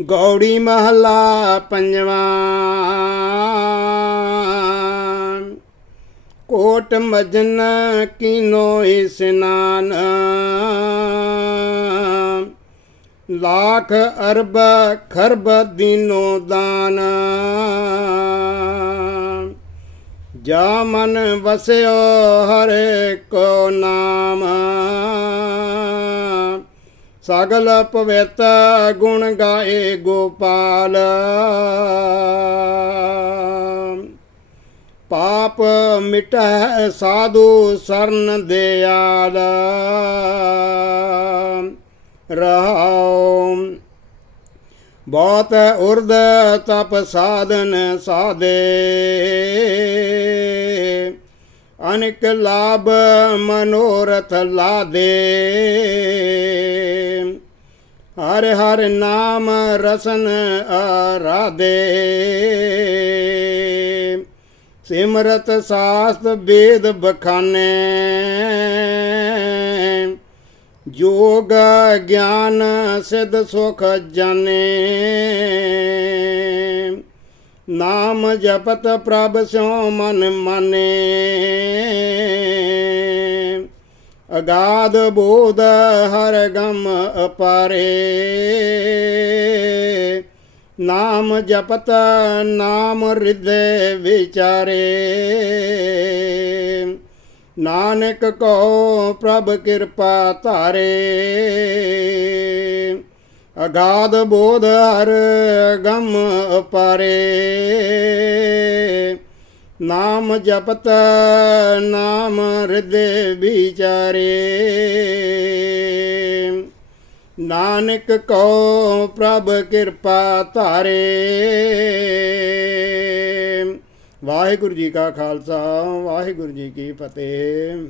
ਗੌੜੀ ਮਹੱਲਾ ਪੰਜਵਾਂ। ਕੋਟ ਮਜਨ ਕੀਨੋ ਇਸਨਾਨ ਲਾਖ ਅਰਬ ਖਰਬ ਦੀਨੋ ਦਾਨ। ਜਾ ਮਨ ਵਸਿਓ ਹਰੇ ਕੋ ਨਾਮ। ਸਗਲ ਪਵਿੱਤ ਗੁਣ ਗਾਏ ਗੋਪਾਲ। ਪਾਪ ਮਿਟੈ ਸਾਧੂ ਸਰਨ ਦਿਆਲ। ਰਹਾਉ, ਬਹੁਤ ਉਰਦ ਤਪ ਸਾਧਨ ਸਾਦੇ ਅਨਿਕ ਲਾਭ ਮਨੋਰਥ ਲਾਦੇ। ਹਰ ਹਰ ਨਾਮ ਰਸਨ ਆਰਾਧੇ। ਸਿਮਰਤ ਸਾਸਤ ਵੇਦ ਬਖਾਨੇ। ਯੋਗ ਗਿਆਨ ਸਿਧ ਸੁਖ ਜਾਣੇ। ਨਾਮ ਜਪਤ ਪ੍ਰਭ ਸਿਉ ਮਨ ਮਾਨੇ। ਅਗਾਧ ਬੋਧ ਹਰ ਗਮ ਅਪਾਰੇ। ਨਾਮ ਜਪਤ, ਨਾਮ ਹਿਰਦੇ ਵਿਚਾਰੇ। ਨਾਨਕ ਕੋ ਪ੍ਰਭ ਕਿਰਪਾ ਧਾਰੇ। ਅਗਾਧ ਬੋਧ ਹਰ ਗਮ ਅਪਾਰੇ। ਨਾਮ ਜਪਤ, ਨਾਮ ਹਿਰਦੇ ਵਿਚਾਰੇ। ਨਾਨਕ ਕੋ ਪ੍ਰਭ ਕਿਰਪਾ ਧਾਰੇ। ਵਾਹਿਗੁਰੂ ਜੀ ਕਾ ਖਾਲਸਾ, ਵਾਹਿਗੁਰੂ ਜੀ ਕੀ ਫਤਿਹ।